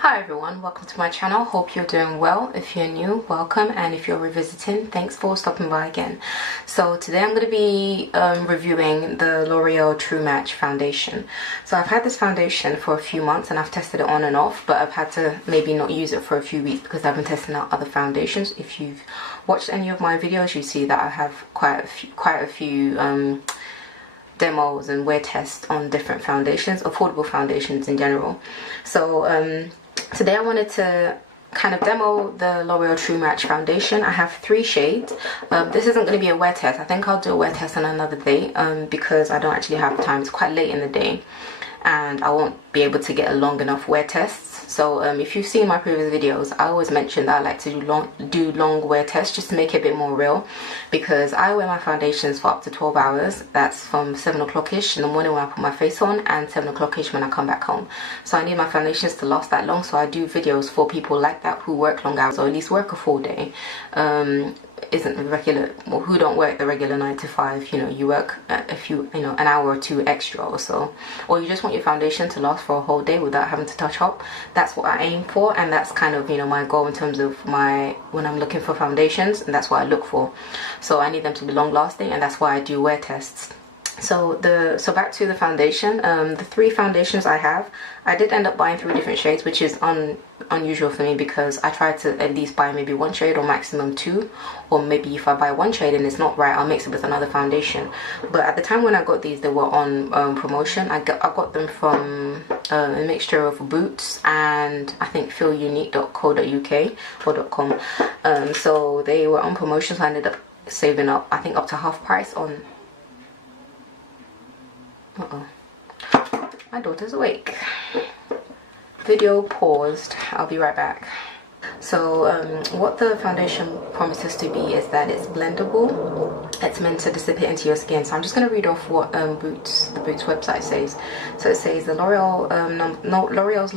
Hi everyone, welcome to my channel. Hope you're doing well. If you're new, welcome, and if you're revisiting, thanks for stopping by again. So today I'm going to be reviewing the L'Oreal True Match foundation. So I've had this foundation for a few months and I've tested it on and off, but I've had to maybe not use it for a few weeks because I've been testing out other foundations. If you've watched any of my videos, you see that I have quite a few demos and wear tests on different foundations, affordable foundations in general. So today I wanted to kind of demo the L'Oreal True Match foundation. I have 3 shades. This isn't going to be a wear test. I think I'll do a wear test on another day because I don't actually have time. It's quite late in the day and I won't be able to get a long enough wear tests. So if you've seen my previous videos, I always mention that I like to do long wear tests just to make it a bit more real, because I wear my foundations for up to 12 hours. That's from 7 o'clock-ish in the morning when I put my face on and 7 o'clock-ish when I come back home. So I need my foundations to last that long, so I do videos for people like that who work long hours or at least work a full day. Isn't regular, or who don't work the regular 9 to 5, you know, you work a few, you know, an hour or 2 extra or so, or you just want your foundation to last for a whole day without having to touch up. That's what I aim for, and that's kind of, you know, my goal in terms of when I'm looking for foundations, and that's what I look for. So I need them to be long lasting, and that's why I do wear tests. So back to the foundation. The 3 foundations I have, I did end up buying 3 different shades, which is unusual for me because I try to at least buy maybe 1 shade or maximum 2, or maybe if I buy 1 shade and it's not right, I'll mix it with another foundation. But at the time when I got these, they were on promotion. I got them from a mixture of Boots and I think feelunique.co.uk or .com. So they were on promotion, so I ended up saving up, I think up to half price on. My daughter's awake. Video paused. I'll be right back. So what the foundation promises to be is that it's blendable. It's meant to dissipate into your skin. So I'm just going to read off what the Boots website says. So it says the L'Oreal's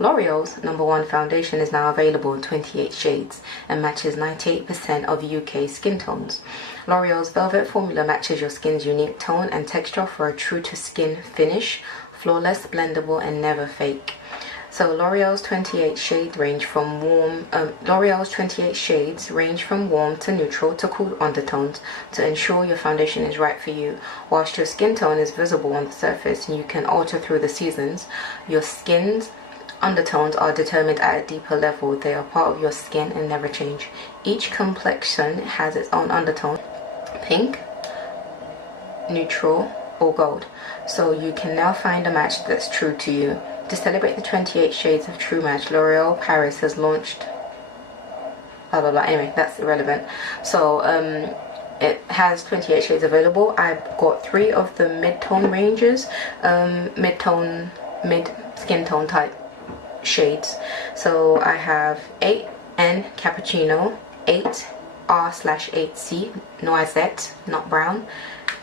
#1 foundation is now available in 28 shades and matches 98% of UK skin tones. L'Oreal's Velvet formula matches your skin's unique tone and texture for a true-to-skin finish, flawless, blendable, and never fake. So L'Oreal's 28 shades range from warm. L'Oreal's 28 shades range from warm to neutral to cool undertones to ensure your foundation is right for you. Whilst your skin tone is visible on the surface and you can alter through the seasons, your skin's undertones are determined at a deeper level. They are part of your skin and never change. Each complexion has its own undertone: pink, neutral, or gold. So you can now find a match that's true to you. To celebrate the 28 shades of True Match, L'Oreal Paris has launched blah blah blah. Anyway, that's irrelevant. So it has 28 shades available. I've got 3 of the mid-tone ranges, mid skin tone type shades. So I have 8N Capuccino, 8R/8C Noisette, not brown,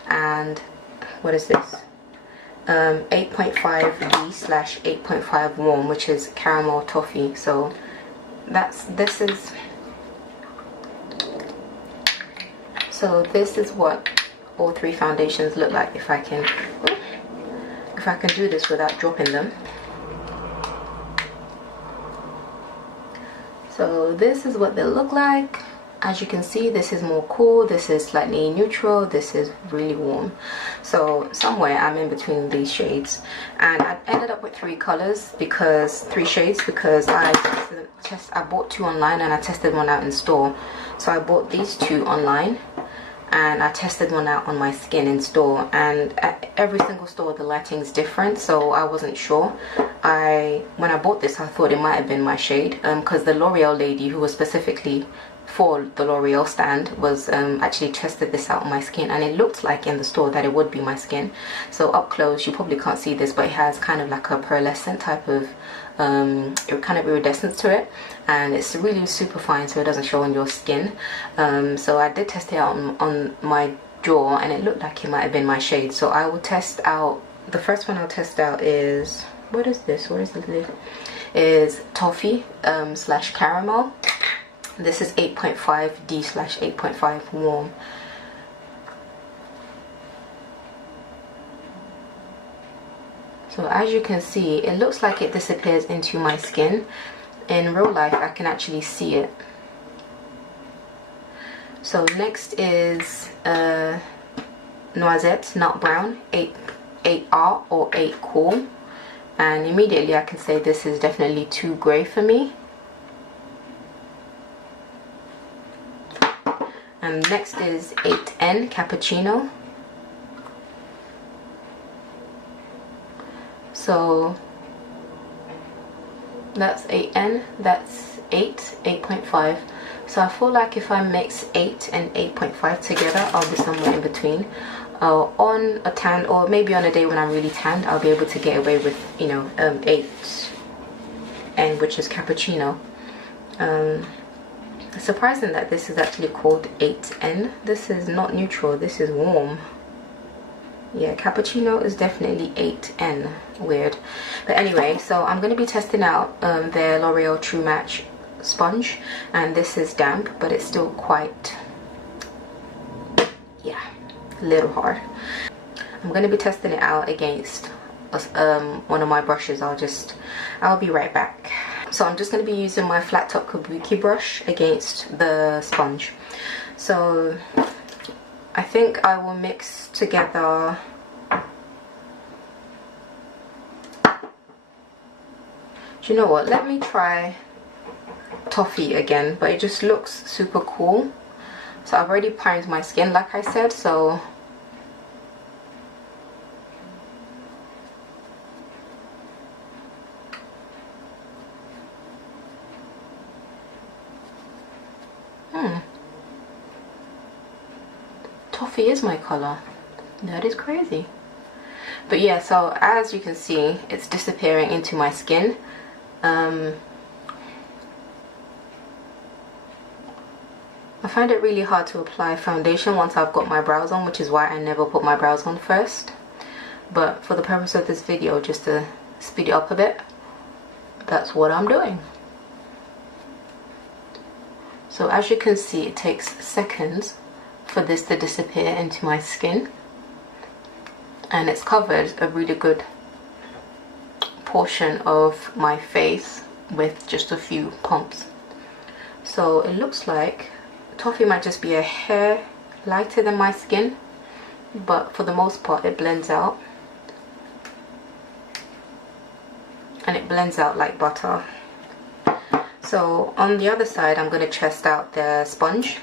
and what is this? 8.5D/8.5 Warm, which is caramel toffee. So this is what all 3 foundations look like. If I can do this without dropping them. So this is what they look like. As you can see, this is more cool, this is slightly neutral, this is really warm. So somewhere I'm in between these shades, and I ended up with 3 colors, because 3 shades, because I bought 2 online and I tested 1 out in store. So I bought these 2 online and I tested 1 out on my skin in store, and at every single store the lighting's different, so I wasn't sure. When I bought this, I thought it might have been my shade, because the L'Oreal lady who was specifically for the L'Oreal stand was actually tested this out on my skin, and it looked like in the store that it would be my skin. So up close you probably can't see this, but it has kind of like a pearlescent type of kind of iridescence to it, and it's really super fine, so it doesn't show on your skin. So I did test it out on my jaw, and it looked like it might have been my shade. So I will test out, the first one I'll test out is, what is this? What is this? Is Toffee / caramel. This is 8.5D/8.5 Warm. So as you can see, it looks like it disappears into my skin. In real life, I can actually see it. So next is Noisette Nut Brown 8R or 8 Kohl. And immediately I can say this is definitely too grey for me. And next is 8N Cappuccino. So that's 8N, that's 8.5. So I feel like if I mix 8 and 8.5 together, I'll be somewhere in between. On a tan, or maybe on a day when I'm really tanned, I'll be able to get away with, you know, 8N, which is Cappuccino. Surprising that this is actually called 8N. This is not neutral, this is warm. Yeah, Cappuccino is definitely 8N. Weird. But anyway, so I'm going to be testing out their L'Oreal True Match sponge, and this is damp, but it's still quite, yeah, a little hard. I'm going to be testing it out against one of my brushes. I'll be right back. So I'm just going to be using my flat top kabuki brush against the sponge. So I think I will mix together do you know what, let me try Toffee again, but it just looks super cool. So I've already primed my skin like I said, so Toffee is my color. That is crazy. But yeah, so as you can see, it's disappearing into my skin. I find it really hard to apply foundation once I've got my brows on, which is why I never put my brows on first. But for the purpose of this video, just to speed it up a bit, that's what I'm doing. So as you can see, it takes seconds for this to disappear into my skin, and it's covered a really good portion of my face with just a few pumps. So it looks like Toffee might just be a hair lighter than my skin, but for the most part it blends out, and it blends out like butter. So on the other side, I'm going to test out the sponge.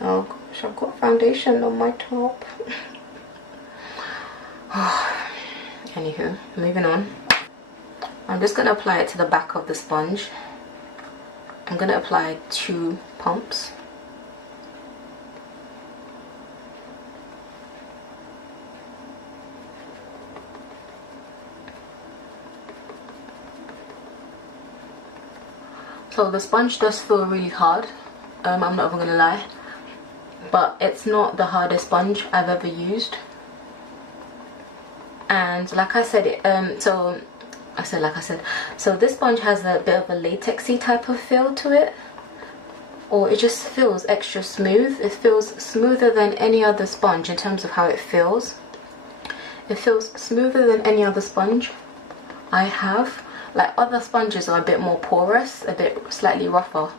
Oh gosh, I've got foundation on my top. Anywho, moving on. I'm just going to apply it to the back of the sponge. I'm going to apply 2 pumps. So the sponge does feel really hard, I'm not even going to lie, but it's not the hardest sponge I've ever used. And like I said, so this sponge has a bit of a latexy type of feel to it, or it just feels extra smooth. It feels smoother than any other sponge in terms of how it feels. It feels smoother than any other sponge I have. Like, other sponges are a bit more porous, a bit slightly rougher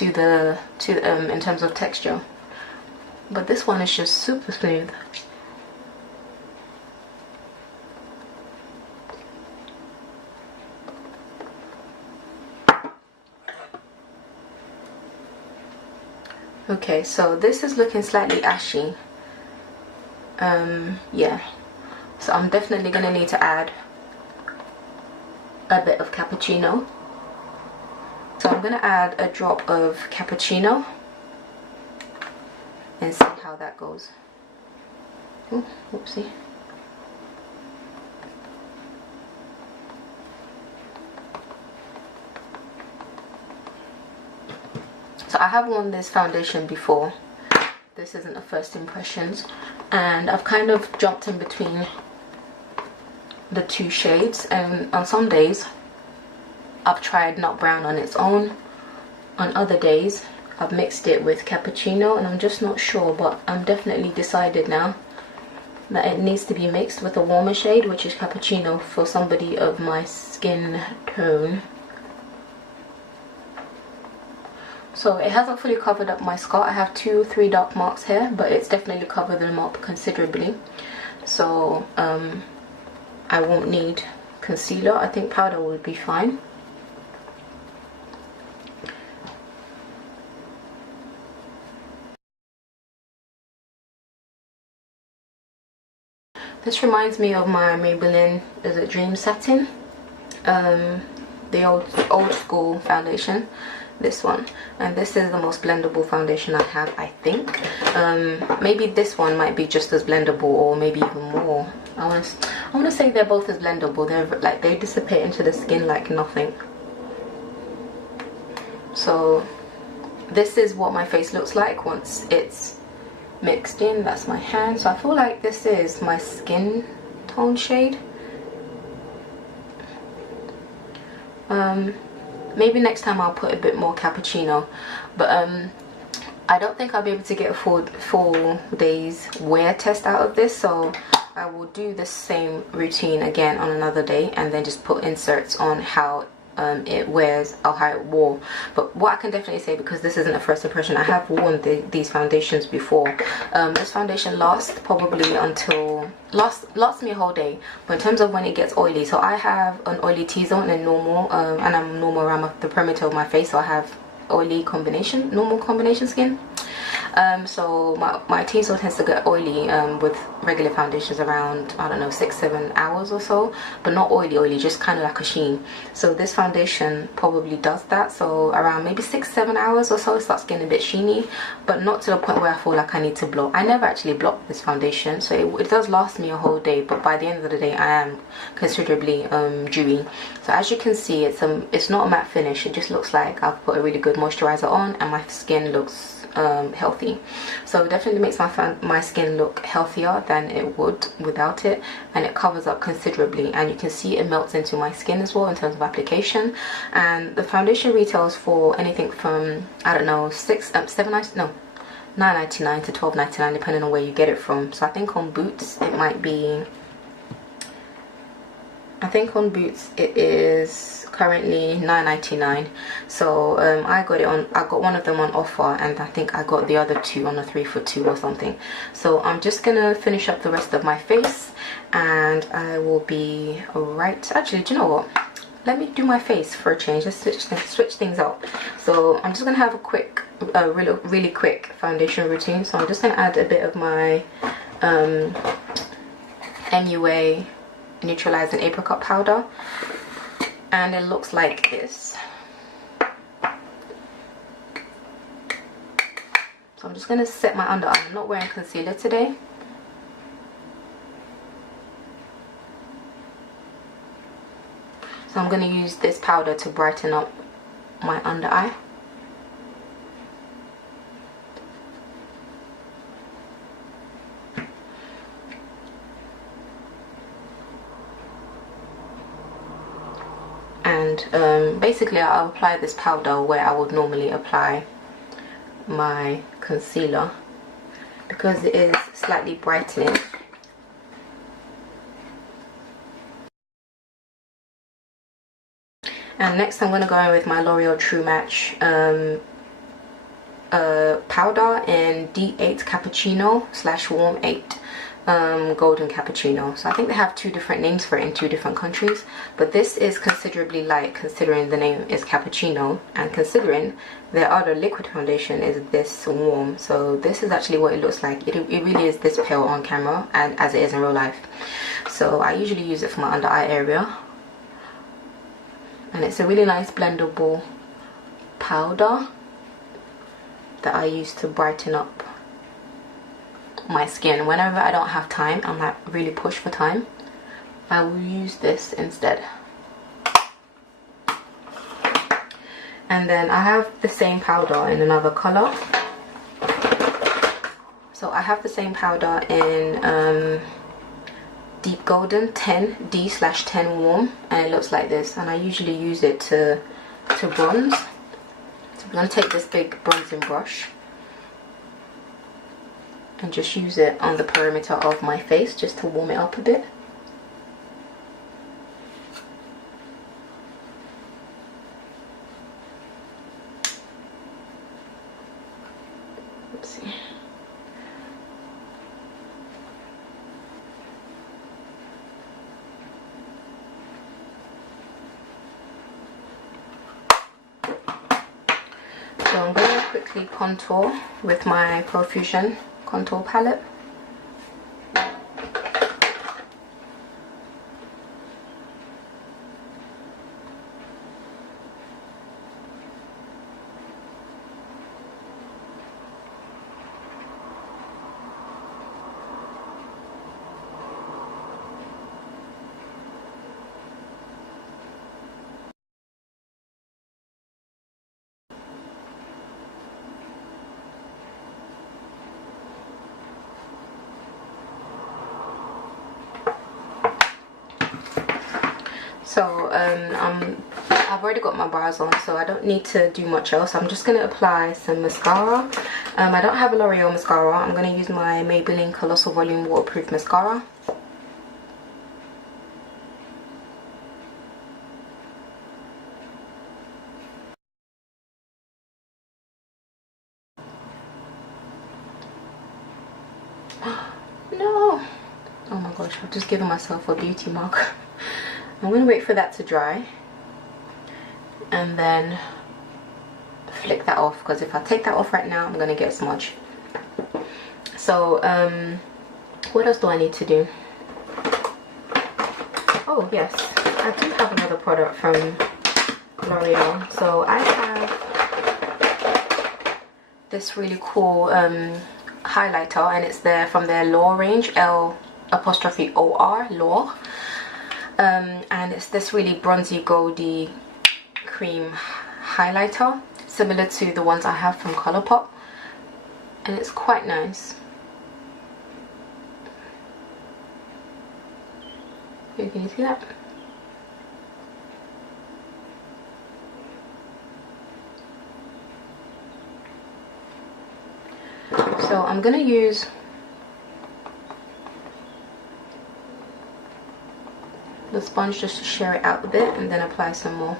in terms of texture, but this one is just super smooth. Okay, so this is looking slightly ashy. Yeah, so I'm definitely gonna need to add a bit of Cappuccino. So I'm gonna add a drop of Cappuccino and see how that goes. Oh, whoopsie. So I have worn this foundation before. This isn't a first impressions, and I've kind of jumped in between the 2 shades, and on some days I've tried Nut Brown on its own. On other days I've mixed it with Cappuccino, and I'm just not sure, but I'm definitely decided now that it needs to be mixed with a warmer shade, which is Cappuccino, for somebody of my skin tone. So it hasn't fully covered up my scar. I have 2-3 dark marks here, but it's definitely covered them up considerably. So I won't need concealer. I think powder would be fine. This reminds me of my Maybelline, is it Dream Satin? The old school foundation, this one. And this is the most blendable foundation I have, I think. Maybe this one might be just as blendable, or maybe even more. I want to say they're both as blendable. They're like, they dissipate into the skin like nothing. So this is what my face looks like once it's mixed in. That's my hand. So I feel like this is my skin tone shade. Maybe next time I'll put a bit more Cappuccino, but I don't think I'll be able to get a full day's wear test out of this, so I will do the same routine again on another day and then just put inserts on how it wears or how it wore. But what I can definitely say, because this isn't a first impression, I have worn these foundations before. This foundation lasts probably until lasts me a whole day. But in terms of when it gets oily, so I have an oily T-zone and normal, and I'm normal around the perimeter of my face, so I have oily combination, normal combination skin. So my T-zone tends to get oily with regular foundations around, I don't know, 6-7 hours or so, but not oily, just kind of like a sheen. So this foundation probably does that, so around maybe 6-7 hours or so it starts getting a bit sheeny, but not to the point where I feel like I need to block. I never actually block this foundation, so it does last me a whole day, but by the end of the day I am considerably dewy. So as you can see, it's not a matte finish, it just looks like I've put a really good moisturizer on and my skin looks healthy. So it definitely makes my skin look healthier than it would without it, and it covers up considerably, and you can see it melts into my skin as well in terms of application. And the foundation retails for anything from, I don't know, $9.99 to $12.99 depending on where you get it from. So I think on Boots it might be, I think on Boots it is currently $9.99. So I got one of them on offer, and I think I got the other two on a 3 for 2 or something. So I'm just gonna finish up the rest of my face and I will be right. Actually, do you know what, let me do my face for a change. Let's switch things up. So I'm just gonna have a quick really quick foundation routine. So I'm just gonna add a bit of my MUA Neutralising Apricot powder, and it looks like this. So I'm just going to set my under eye. I'm not wearing concealer today. So I'm going to use this powder to brighten up my under eye. And basically I'll apply this powder where I would normally apply my concealer, because it is slightly brightening. And next I'm going to go in with my L'Oreal True Match powder in D8 Cappuccino / Warm 8 Golden Cappuccino. So I think they have 2 different names for it in 2 different countries, but this is considerably light considering the name is Cappuccino, and considering their other liquid foundation is this warm. So this is actually what it looks like. It really is this pale on camera, and as it is in real life. So I usually use it for my under eye area, and it's a really nice blendable powder that I use to brighten up my skin. Whenever I don't have time, I'm not really pushed for time, I will use this instead. And then I have the same powder in another color. So I have the same powder in Deep Golden 10D/10 Warm, and it looks like this, and I usually use it to bronze. So I'm going to take this big bronzing brush and just use it on the perimeter of my face just to warm it up a bit. Let's see. So I'm going to quickly contour with my Profusion contour palette. So I've already got my brows on, so I don't need to do much else. I'm just going to apply some mascara. I don't have a L'Oreal mascara. I'm going to use my Maybelline Colossal Volume Waterproof Mascara. No! Oh my gosh, I've just given myself a beauty mark. I'm going to wait for that to dry and then flick that off, because if I take that off right now I'm going to get a smudge. So what else do I need to do? Oh yes, I do have another product from L'Oreal. So I have this really cool highlighter, and it's from their L'Or range, L''OR, L'Or. And it's this really bronzy goldy cream highlighter, similar to the ones I have from Colourpop, and it's quite nice. Can you see that? So I'm gonna use the sponge just to share it out a bit and then apply some more.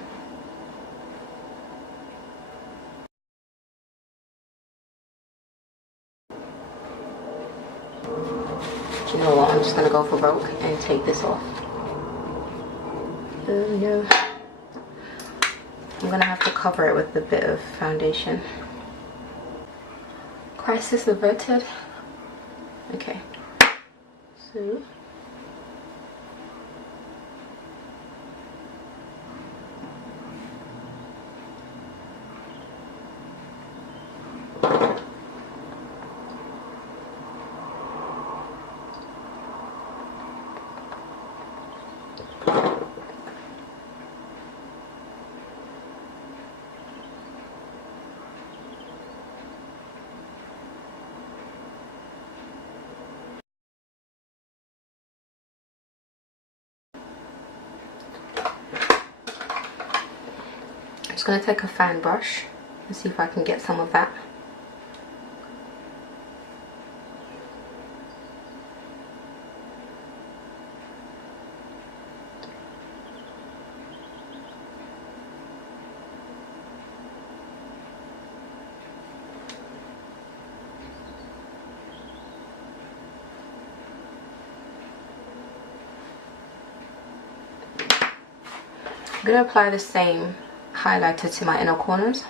Do you know what? I'm just gonna go for broke and take this off. Oh no. I'm gonna have to cover it with a bit of foundation. Crisis averted. Okay. So I'm just going to take a fan brush and see if I can get some of that. I'm going to apply the same highlighter to my inner corners.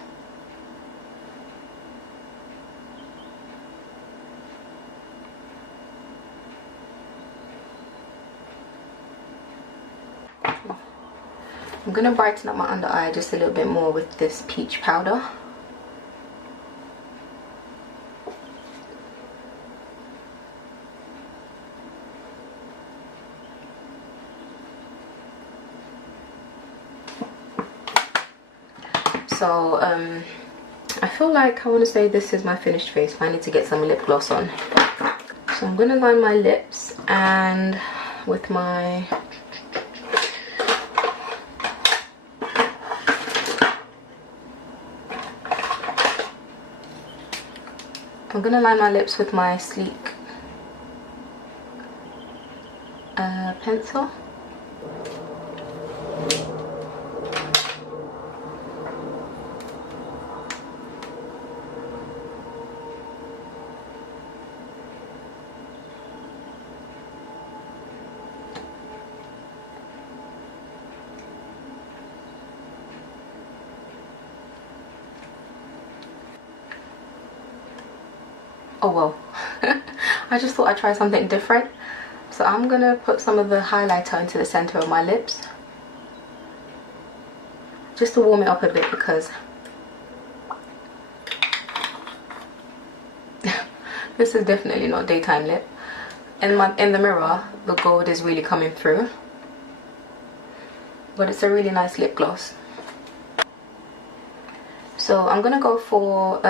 I'm going to brighten up my under eye just a little bit more with this peach powder. So I feel like I want to say this is my finished face, but I need to get some lip gloss on. So I'm going to line my lips, and with my I'm gonna line my lips with my sleek pencil. Oh well, I just thought I'd try something different. So I'm gonna put some of the highlighter into the center of my lips, just to warm it up a bit, because this is definitely not daytime lip. In the mirror, the gold is really coming through, but it's a really nice lip gloss. So I'm gonna go for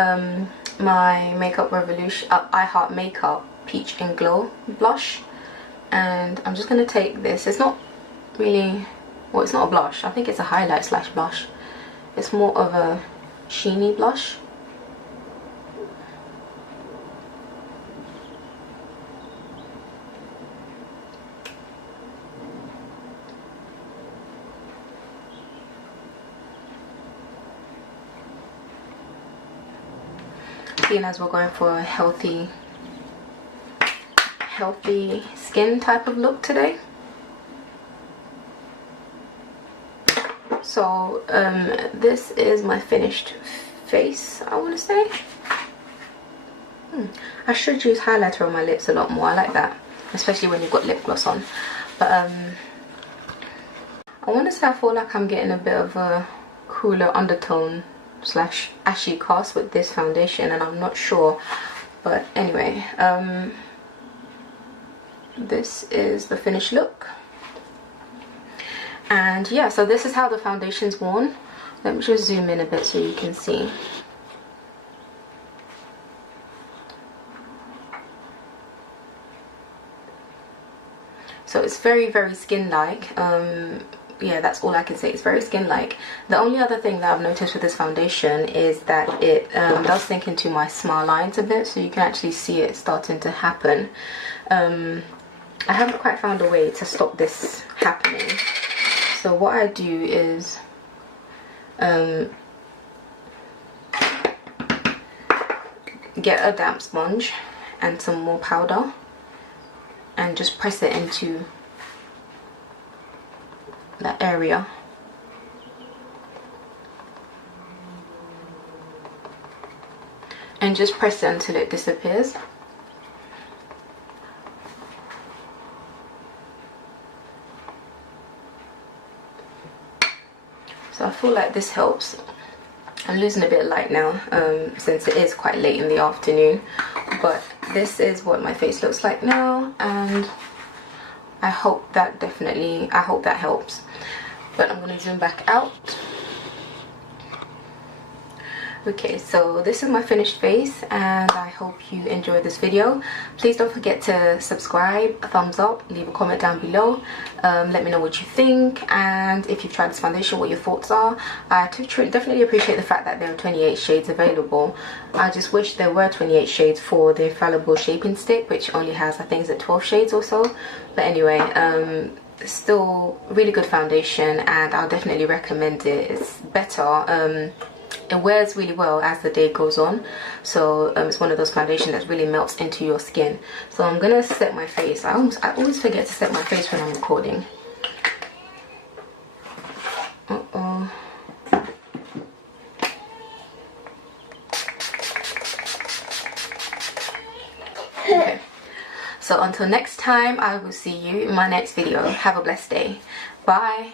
my Makeup Revolution I Heart Makeup Peach and Glow blush, and I'm just gonna take this. It's not really, well, it's not a blush. I think it's a highlight slash blush. It's more of a sheeny blush. Seeing as we're going for a healthy skin type of look today. So this is my finished face, I want to say. I should use highlighter on my lips a lot more. I like that, especially when you've got lip gloss on. But I want to say I feel like I'm getting a bit of a cooler undertone slash ashy cast with this foundation, and I'm not sure. But anyway, this is the finished look. And yeah, so this is how the foundation's worn. Let me just zoom in a bit so you can see. So it's very, very skin-like. Yeah, that's all I can say. It's very skin-like. The only other thing that I've noticed with this foundation is that it does sink into my smile lines a bit, so you can actually see it starting to happen. I haven't quite found a way to stop this happening. So what I do is get a damp sponge and some more powder and just press it into that area. And just press it until it disappears. So I feel like this helps. I'm losing a bit of light now since it is quite late in the afternoon, but this is what my face looks like now, and I hope that helps. But I'm going to zoom back out. Okay, so this is my finished face, and I hope you enjoyed this video. Please don't forget to subscribe, thumbs up, leave a comment down below. Let me know what you think, and if you've tried this foundation, what your thoughts are. I definitely appreciate the fact that there are 28 shades available. I just wish there were 28 shades for the Infallible Shaping Stick, which only has, I think, is it 12 shades or so. But anyway, still really good foundation, and I'll definitely recommend it. It's better. It wears really well as the day goes on, so it's one of those foundations that really melts into your skin. So I'm gonna set my face. I always forget to set my face when I'm recording. Okay. So until next time, I will see you in my next video. Have a blessed day. Bye.